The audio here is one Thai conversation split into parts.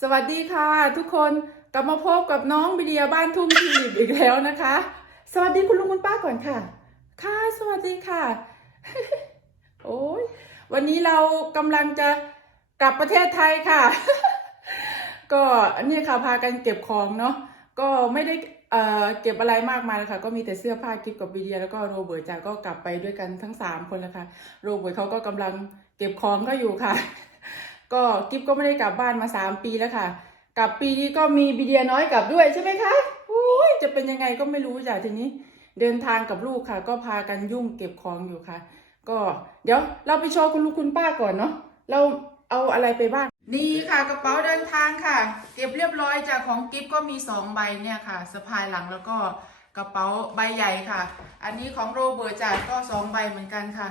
สวัสดีค่ะ ทุกคนกลับมาพบกับน้องบิเดียบ้านทุ่งทิวลิปอีกแล้วนะคะ สวัสดีคุณลุงคุณป้าก่อนค่ะ ค่ะสวัสดีค่ะ โอ้ยวันนี้เรากำลังจะกลับประเทศไทยค่ะ ก็นนี้ค่ะพากันเก็บของเนาะก็ไม่ได้เอ่อเก็บอะไรมากมายเลยค่ะก็มีแต่เสื้อผ้ากิฟกับบิเดียแล้วก็โรเบิร์ตจ้าก็กลับไปด้วยกันทั้งสามคนแล้วค่ะโรเบิร์ตเขาก็กำลังเก็บของก็อยู่ค่ะ ก็กิฟก็ไม่ได้กลับบ้านมาสามปีแล้วค่ะ กลับปีนี้ก็มีบีเดียน้อยกลับด้วยใช่ไหมคะโอ้ยจะเป็นยังไงก็ไม่รู้จ้ะทีนี้ เดินทางกับลูกค่ะ ก็พากันยุ่งเก็บของอยู่ค่ะ ก็เดี๋ยวเราไปโชว์คุณลุงคุณป้าก่อนเนาะเราเอาอะไรไปบ้างนี่ค่ะกระเป๋าเดินทางค่ะ เก็บเรียบร้อยจากของกิฟก็มีสองใบเนี่ยค่ะสะพายหลังแล้วก็กระเป๋าใบใหญ่ค่ะ อันนี้ของโรเบิร์ตจ่ายก็สองใบเหมือนกันค่ะ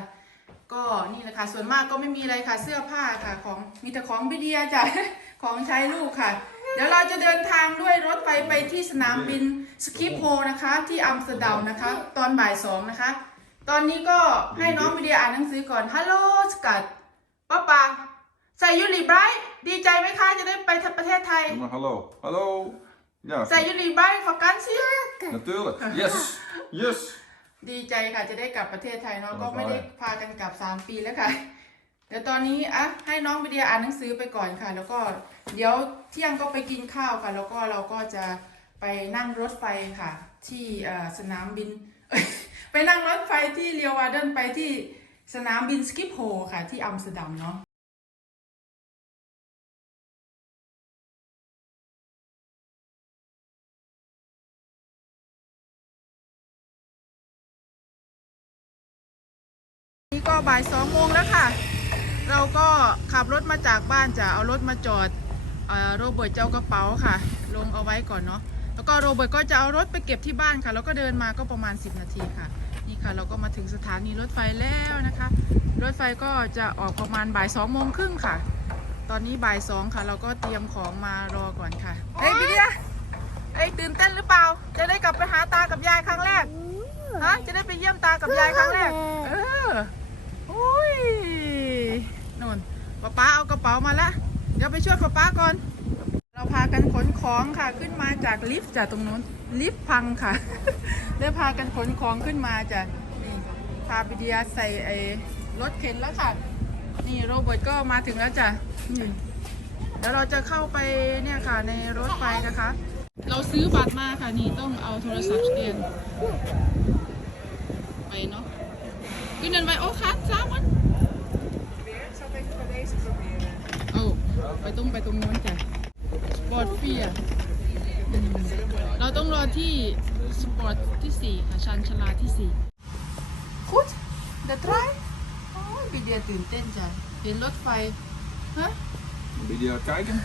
ก็นี่แหละค่ะส่วนมากก็ไม่มีอะไรค่ะเสื้อผ้าค่ะ ของมีแต่ของบิเดียจ้ะของใช้ลูกค่ะ เดี๋ยวเราจะเดินทางด้วยรถไฟไปที่สนามบินสคิปโฮนะคะ ที่อัมสเตอร์ดัมนะคะ ตอนบ่ายสองนะคะ ตอนนี้ก็ให้น้องบิเดียอ่านหนังสือก่อนฮัลโหลสกัดป้าปาใส่ยูริไบรท์ดีใจไหมคะจะได้ไปประเทศไทย Doe maar hallo. Hallo. Ja, ใส่ยูริไบรท์ฟักกันสิ natuurlijk. Yes. Yes. ดีใจค่ะจะได้กลับประเทศไทยเนาะอ๋อก็ไม่ได้พากันกลับ3ปีแล้วค่ะเดี๋ยวตอนนี้อะให้น้องวิเดียอ่านหนังสือไปก่อนค่ะ แล้วก็เดี๋ยวเที่ยงก็ไปกินข้าวค่ะ แล้วก็เราก็จะไปนั่งรถไฟค่ะ ที่เอ่อสนามบินเอ้ยไปนั่งรถไฟที่เรียววาเดนไปที่สนามบินสกิปโฮค่ะที่อัมสเตอร์ดัมเนาะ นี่ก็บ่ายสองโมงแล้วค่ะ เราก็ขับรถมาจากบ้านจะเอารถมาจอดโรเบิร์ตเจะเอากระเป๋าค่ะ ลงเอาไว้ก่อนเนาะแล้วก็โรเบิร์ตก็จะเอารถไปเก็บที่บ้านค่ะ แล้วก็เดินมาก็ประมาณ 10 นาทีค่ะ นี่ค่ะ เราก็มาถึงสถานีรถไฟแล้วนะคะ รถไฟก็จะออกประมาณบ่ายสองโมงครึ่งค่ะ ตอนนี้บ่ายสองค่ะ เราก็เตรียมของมารอก่อนค่ะเฮ้ยพี่เดียเอ้ยตื่นเต้นหรือเปล่า จะได้กลับไปหาตากับยายครั้งแรกฮะจะได้ไปเยี่ยมตากับยายครั้งแรก เออ นู่นป๊าป๊าเอากระเป๋ามาละ เดี๋ยวไปช่วยป๊าป๊าก่อน เราพากันขนของค่ะขึ้นมาจากลิฟต์จากตรงนู้น ลิฟต์พังค่ะเลยพากันขนของขึ้นมาจากนี่พาบิเดียใส่ไอ้รถเข็นแล้วค่ะ นี่โรเบิร์ตก็มาถึงแล้วจ้ะนี่เดี๋ยวเราจะเข้าไปเนี่ยค่ะในรถไฟนะคะ เราซื้อบัตรมาค่ะนี่ต้องเอาโทรศัพท์สแกนไปเนาะ Kunnen wij ook gaan samen? Oh, ไปต้องไปตรงนู้นจ้ะสปอร์ตเฟียเราต้องรอที่สปอร์ตที่สี่ค่ะชันชาลาที่สี่คุดเดอะทรายโอ้ยปีเดียตื่นเต้นจ้ะเห็นรถไฟฮะ Wil je kijken?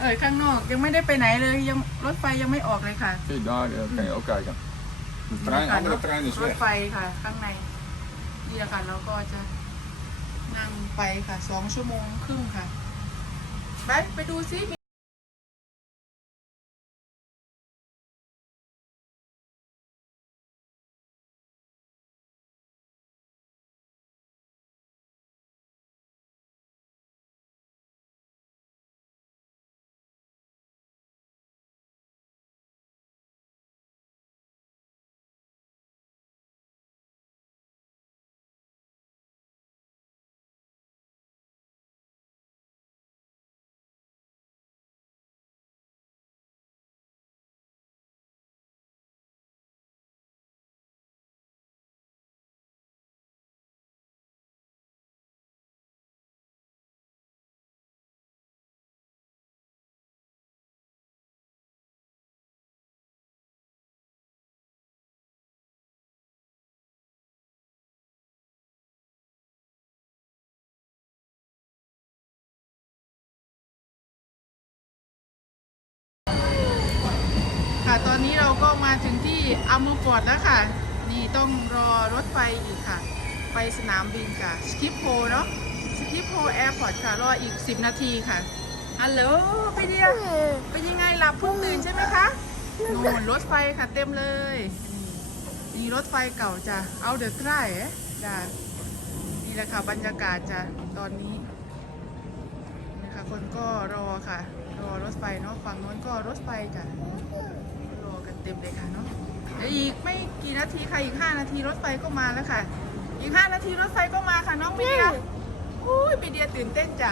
เออข้างนอกยังไม่ได้ไปไหนเลยยังรถไฟยังไม่ออกเลยค่ะ Kijk, daar eh, kan je ook kijken. De trein, andere trein is รถ weg. ไฟค่ะข้างในนี่แหละค่ะเราก็จะ นั่งไปค่ะสองชั่วโมงครึ่งค่ะ ไปไปดูซิ อัมมูฟอร์ดแล้วค่ะ นี่ต้องรอรถไฟอีกค่ะ ไปสนามบินค่ะสกิปโพเนาะสกิปโพแอร์พอร์ตค่ะ รออีก 10 นาทีค่ะฮัลโหลพี่เดียเป็นยังไงหลับเพิ่งตื่นใช่ไหมคะนู่นรถไฟค่ะเต็มเลยนี่รถไฟเก่าจ้ะเอาเดอะไทรจ้ะนี่แหละค่ะบรรยากาศจ้ะตอนนี้นะคะคนก็รอค่ะ รอรถไฟเนาะฝั่งโน้นก็รถไฟจ้ะ รอกันเต็มเลยค่ะเนาะเดี๋ยวอีกไม่กี่นาทีค่ะอีก5นาทีรถไฟก็มาแล้วค่ะ อีก5นาทีรถไฟก็มาค่ะน้องบีเดียอุ้ยบีเดียตื่นเต้นจ้ะ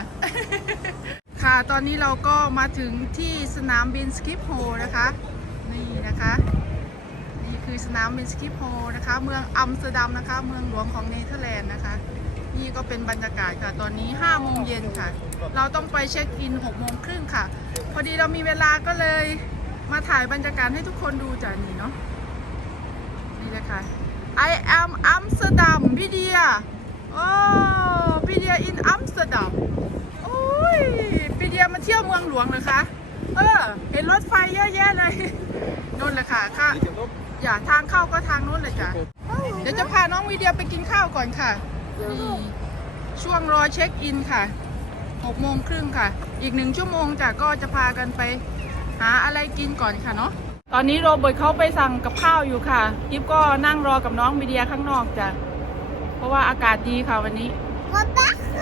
ค่ะตอนนี้เราก็มาถึงที่สนามบินสกิปโฮนะคะ นี่นะคะ นี่คือสนามบินสกิปโฮนะคะ เมืองอัมสเตอร์ดัมนะคะ เมืองหลวงของเนเธอร์แลนด์นะคะ นี่ก็เป็นบรรยากาศค่ะตอนนี้5โมงเย็นค่ะ เราต้องไปเช็คอิน6โมงครึ่งค่ะ พอดีเรามีเวลาก็เลย มาถ่ายบรรยากาศให้ทุกคนดูจ้ะนี่เนาะนี่เลยค่ะ I am Amsterdam พี่เดียโอ้พี่เดีย in Amsterdam โอ้ยพี่เดียมาเที่ยวเมืองหลวงเลยคะเออ เห็นรถไฟเยอะแยะเลยนู่นเลยค่ะค่ะอย่าทางเข้าก็ทางนู้นเลยจ้ะเดี๋ยวจะพาน้องวีเดียไปกินข้าวก่อนค่ะนี่ช่วงรอเช็คอินค่ะ6โมงครึ่งค่ะ อีกหนึ่งชั่วโมงจ้ะก็จะพากันไป หาอะไรกินก่อนค่ะเนาะตอนนี้โรเบิร์ตเขาไปสั่งกับข้าวอยู่ค่ะยิปก็นั่งรอกับน้องวีเดียข้างนอกจ้ะเพราะว่าอากาศดีค่ะวันนี้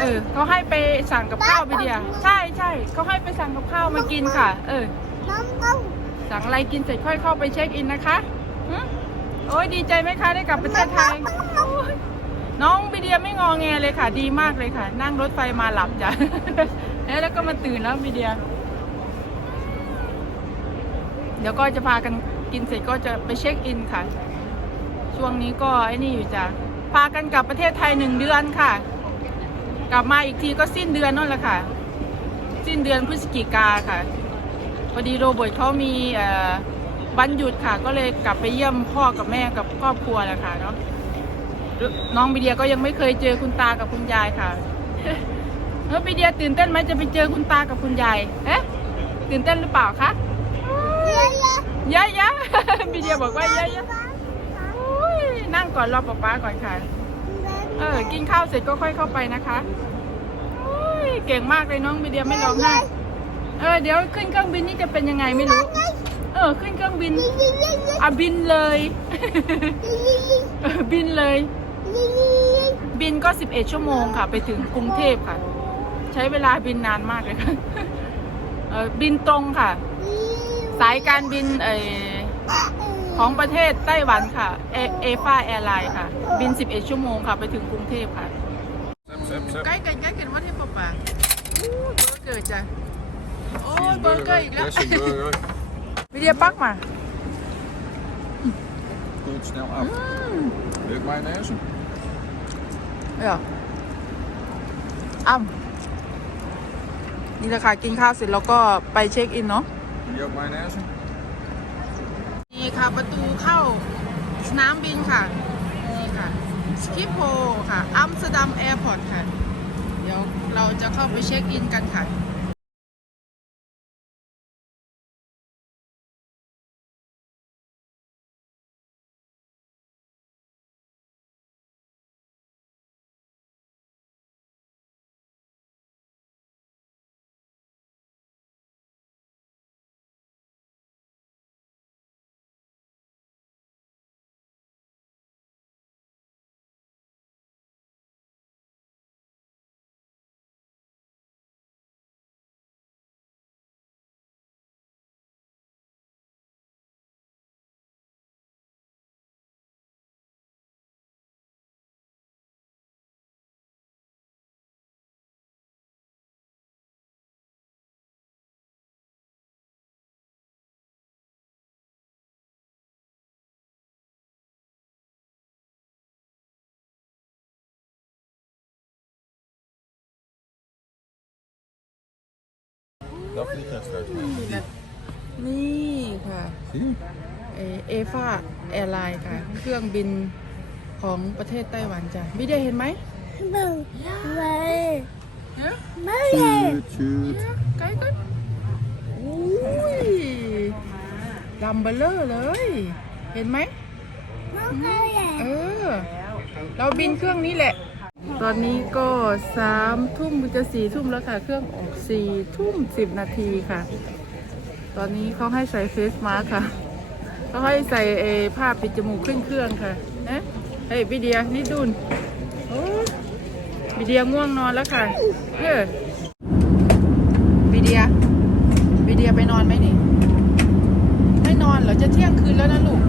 เออเขาให้ไปสั่งกับข้าววีเดีย ใช่ใช่เขาให้ไปสั่งกับข้าวมากินค่ะ เออสั่งอะไรกินเสร็จค่อยเข้าไปเช็คอินนะคะหึโอ้ยดีใจไหมคะได้กลับประเทศไทยโอ้ยน้องบีเดียไม่งอแงเลยค่ะ ดีมากเลยค่ะ นั่งรถไฟมาหลับจ้ะเอ๊ะแล้วก็มาตื่นแล้วบีเดีย เดี๋ยวก็จะพากันกินเสร็จก็จะไปเช็คอินค่ะ ช่วงนี้ก็ไอ้นี่อยู่จ้ะพากันกลับประเทศไทยหนึ่งเดือนค่ะ กลับมาอีกทีก็สิ้นเดือนนั่นแหละค่ะ สิ้นเดือนพฤศจิกาค่ะพอดีโรเบิร์ตเขามีวันหยุดค่ะ ก็เลยกลับไปเยี่ยมพ่อกับแม่กับครอบครัวแหละค่ะเนาะน้องบีเดียก็ยังไม่เคยเจอคุณตากับคุณยายค่ะเออบีเดียตื่นเต้นไหมจะไปเจอคุณตากับคุณยายเอ๊ะตื่นเต้นหรือเปล่าคะ เยอะยะบีเดียบอกว่าเยอะยะนั่งก่อนรอป๊าป๊าก่อนค่ะ เออ กินข้าวเสร็จก็ค่อยเข้าไปนะคะเก่งมากเลยน้องบีเดียไม่ร้องไห้เออเดี๋ยวขึ้นเครื่องบินนี่จะเป็นยังไงไม่รู้ เออขึ้นเครื่องบินอะบินเลยเออบินเลย บินก็ 11 ชั่วโมงค่ะ ไปถึงกรุงเทพค่ะ ใช้เวลาบินนานมากเลยค่ะ เออบินตรงค่ะ สายการบินเออของประเทศไต้หวันค่ะเอเอฟาแอร์ไลน์ค่ะ บิน 11 ชั่วโมงค่ะ ไปถึงกรุงเทพค่ะ Zep, zep, zep. ใกล้กันใกล้กันว่าที่ปะปะอู้เบอร์เกอร์จ้ะ โอ้ยเบอร์เกอร์อีกแล้ว Yes, een burger. วิเดียปักมา Koelt snel af. Leuk mayonaise. เอออ้ำนี่แหละค่ะ กินข้าวเสร็จแล้วก็ไปเช็คอินเนาะ Die ook mayonaise? นี่ค่ะประตูเข้าสนามบินค่ะ นี่ค่ะสกิปโฮค่ะอัมสเตอร์ดัมแอร์พอร์ตค่ะ เดี๋ยวเราจะเข้าไปเช็คอินกันค่ะ Dat vliegtuig. นี่ค่ะ Zie je? เอฟาแอร์ไลน์ค่ะ เครื่องบินของประเทศไต้หวันจ้ะวิเดียเห็นไหมเอ๊ะ Shoot, shoot. ไกลกันอุ้ยลำเบลเลอร์เลย เห็นไหมเออ เราบินเครื่องนี้แหละ ตอนนี้ก็สามทุ่มจะสี่ทุ่มแล้วค่ะ เครื่องออกสี่ทุ่มสิบนาทีค่ะ ตอนนี้เขาให้ใส่เฟสมาสก์ค่ะเขาให้ใส่เอผ้าปิดจมูกขึ้นเครื่องค่ะเอ๊ะเฮ้ยวิเดียนี่ดุนโอ้วิเดียง่วงนอนแล้วค่ะเออเดียบีเดียไปนอนไหมนี่ไม่นอนเหรอจะเที่ยงคืนแล้วนะลูก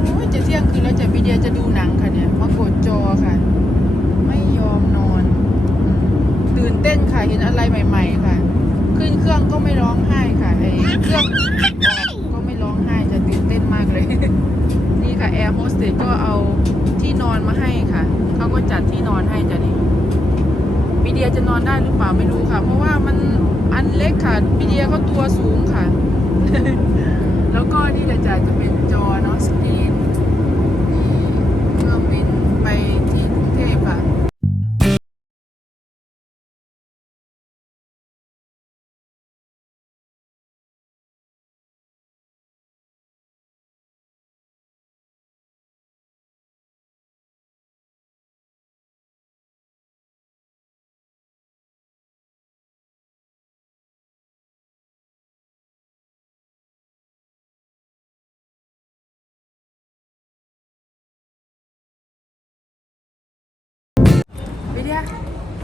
โอ้จะเที่ยงคืนแล้วจะบีเดียจะดูหนังค่ะเนี่ยมากดจอค่ะ ยอมนอน ตื่นเต้นค่ะ เห็นอะไรใหม่ ๆ ค่ะ ขึ้นเครื่องก็ไม่ร้องไห้ค่ะไอเครื่องออกก็ไม่ร้องไห้จะตื่นเต้นมากเลย นี่ค่ะแอร์โฮสเตสก็เอาที่นอนมาให้ค่ะ เขาก็จัดที่นอนให้จ้ะนี่บีเดียจะนอนได้หรือเปล่าไม่รู้ค่ะ เพราะว่ามันอันเล็กค่ะบีเดียเขาตัวสูงค่ะ แล้วก็นี่แหละจ้ะจะเป็นจอเนาะสกรีนนี่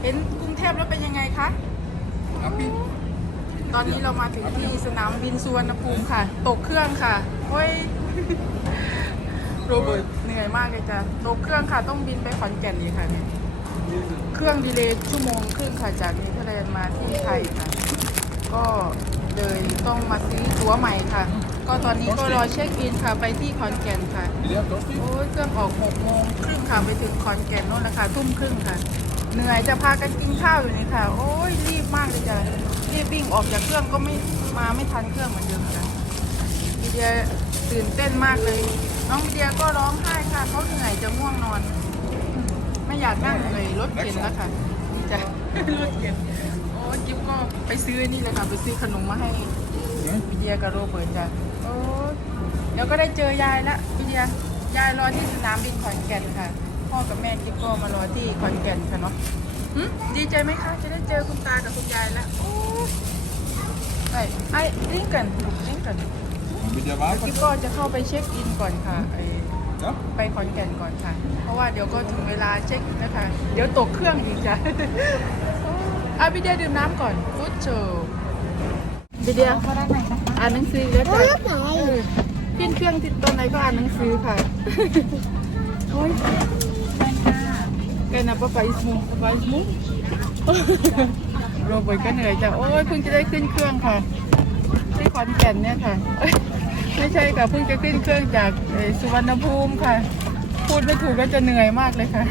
เห็นกรุงเทพแล้วเป็นยังไงคะ Api. ตอนนี้เรามาถึงที่สนามบินสุวรรณภูมิค่ะ ตกเครื่องค่ะ โอ้ย โรเบิร์ตเหนื่อยมากเลยจ้ะ ตกเครื่องค่ะ ต้องบินไปขอนแก่นอีกค่ะเนี่ย เครื่องดีเลย์ชั่วโมงครึ่งค่ะ จากเนเธอร์แลนด์มาที่ไทยค่ะ ก็เลยต้องมาซื้อตั๋วใหม่ค่ะ ก็ตอนนี้ก็รอเช็คอินค่ะ ไปที่ขอนแก่นค่ะ Dia tosti. โอ้ยเครื่องออกหกโมงครึ่งค่ะ ไปถึงขอนแก่นโน่นนะคะทุ่มครึ่งค่ะ เหนื่อยจะพากันกินข้าวอยู่นี่ค่ะ โอ้ยรีบมากเลยจ้ะรีบวิ่งออกจากเครื่องก็ไม่มาไม่ทันเครื่องเหมือนเดิมค่ะวีเดียตื่นเต้นมากเลย น้องเดียก็ร้องไห้ค่ะเขาเหนื่อยจะง่วงนอน ไม่อยากนั่งเลยรถเข็นแล้วค่ะจ้ะรถเข็นโอ้ยจิ๊บก็ไปซื้อนี่เลยค่ะไปซื้อขนมมาให้พี่เดียกับโรเบิร์ตจ้ะโอ้ยเดี๋ยวก็ได้เจอยายละพี่เดียยายรอที่สนามบินขอนแก่นค่ะ พ่อกับแม่กิ๊กก็มารอที่ขอนแก่นค่ะเนาะหึดีใจไหมคะ จะได้เจอคุณตากับคุณยายแล้วโอ้ยไอ้ไอ้ดิ้งกันดิ้งกัน Dia apa? กิ๊กก็จะเข้าไปเช็คอินก่อนค่ะไอ้ Ya? ไปขอนแก่นก่อนค่ะ เพราะว่าเดี๋ยวก็ถึงเวลาเช็คนะคะ เดี๋ยวตกเครื่องอีกจ้ะอะพี่เดียดื่มน้ำก่อนฟุตโชพี่เดียเขาได้ไหมคะอ่านหนังสือแล้วจ้ะแล้วไหนเออขึ้นเครื่องติดตอนไหนก็อ่านหนังสือค่ะโอ้ย แกน่ะป้าไปสมุป้าไปสมุโรเบิร์ตก็เหนื่อยจ้ะ โอ้ยเพิ่งจะได้ขึ้นเครื่องค่ะ ที่ขอนแก่นเนี่ยค่ะ ไม่ใช่ค่ะ เพิ่งจะขึ้นเครื่องจากเอ่อสุวรรณภูมิค่ะ พูดไม่ถูกก็จะเหนื่อยมากเลยค่ะ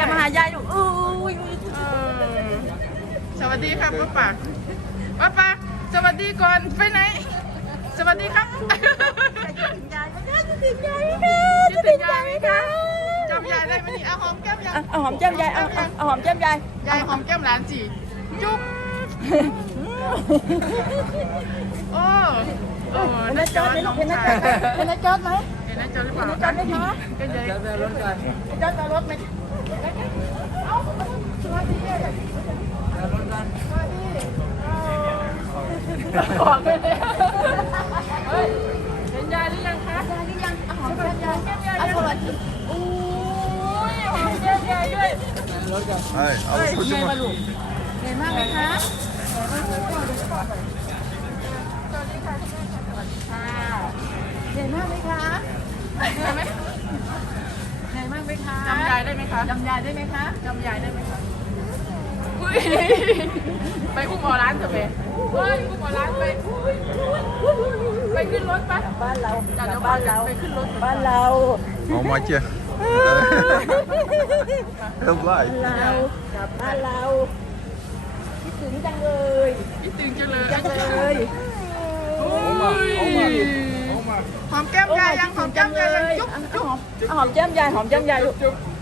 จำน้องไม่วิได้เดียมาหายายอยู่อุ้ยอุ้ยเออสวัสดีครับป้าปากป้าปากสวัสดีก่อนไปไหน สวัสดีครับถึงยายไม่ได้จะถึงยายไม่ได้คิดถึงยายไหมคะจำยายได้ไหมนี่เอาหอมแก้มยายเอาหอมแก้มยายเอาเอาหอมแก้มยายยายหอมแก้มหลานสิจุ๊บโอ้โอ้เห็นน้านะจจออดดไหมน้ลูอกงเห็นนะชาจอยดเห็นนะจอดไหมเห็นน้าจอดหรือเปล่าเห็นน้าจอดไหมคะก็เลยจอดจอดรถไหม บอกเลยเฮ้ยเห็นยายหรือยังคะยายหรือยังเอาหอมแก้มยายแก้มยายเอายังโทรศัพท์โอ้ยหอมแก้มยายด้วย Hai, เฮ้ย aku เงย cuma. มาลูกเงอยมากไหมคะเหนื่อยมากไหมคะเหนื่อยไหมเหนื่อยมากไหมคะจำยายได้ไหมคะจำยายได้ไหมคะจำยายได้ไหมคะอุ๊ย ไปอุ้มหมอร้านเถอะเมย์เฮ้ยอุ้มหมอร้านไปไปขึ้นรถไปบ้านเราจากเดี๋ยวบ้านเราไปขึ้นรถบ้านเรา Mau maatje. Heel blij. เรากลับบ้านเราคิดถึงจังเลยคิดถึงจังเลยจังเลย Oma, oma, oma. หอมแก้มยายยังหอมแก้มยายยังจุ๊บจุ๊บหอมแก้มยายหอมแก้มยายลูก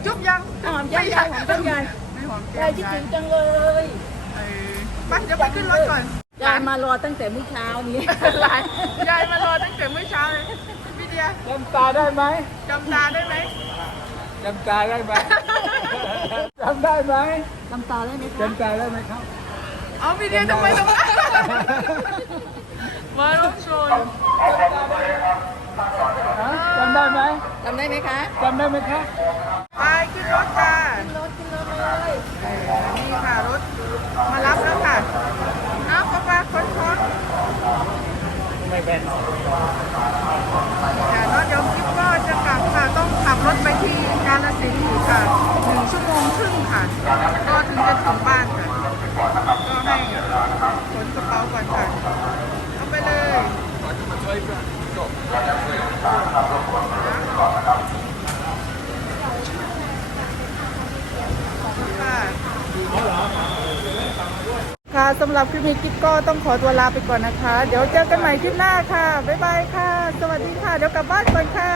จุ๊บยังหอมแก้มยายหอมแก้มยายไม่หอมแก้ ยายมคิดยายถึงจังเลยเออไปเดี๋ยวไปขึ้นรถก่อนยายมารอตั้งแต่เมื่อเช้านี้หลานยายมารอตั้งแต่เมื่อเช้าเลยพี่เดียจำตาได้ไหมจำตาได้ไหมจำตาได้ไหมจำได้ไหมน้ำตาได้ไหมคะจำตาได้ไหมครับเอาพี่เดียทำไมทำไมมาลงชนจำได้ไหมจำได้ไหมคะจำได้ไหมครับไปขึ้นรถจ้ารถขึ้นรถ เลยเออนี่ค่ะรถมารับแล้วค่ะเอาเข้ามาคนคนไม่เป็นค่ะแล้วเดี๋ยวกิ๊บก็จะกลับค่ะต้องขับรถไปที่กาฬสินธุ์อีกค่ะหนึ่งชั่วโมงครึ่งค่ะก็ถึงจะถึงบ้านค่ะ ก็ให้ขนกระเป๋าก่อนค่ะ เอาไปเลย ค่ะค่ะ สำหรับคลิปนี้กิ๊กก็ต้องขอตัวลาไปก่อนนะคะ เดี๋ยวเจอกันใหม่คลิปหน้าค่ะ บ๊ายบายค่ะ สวัสดีค่ะ เดี๋ยวกลับบ้านก่อนค่ะ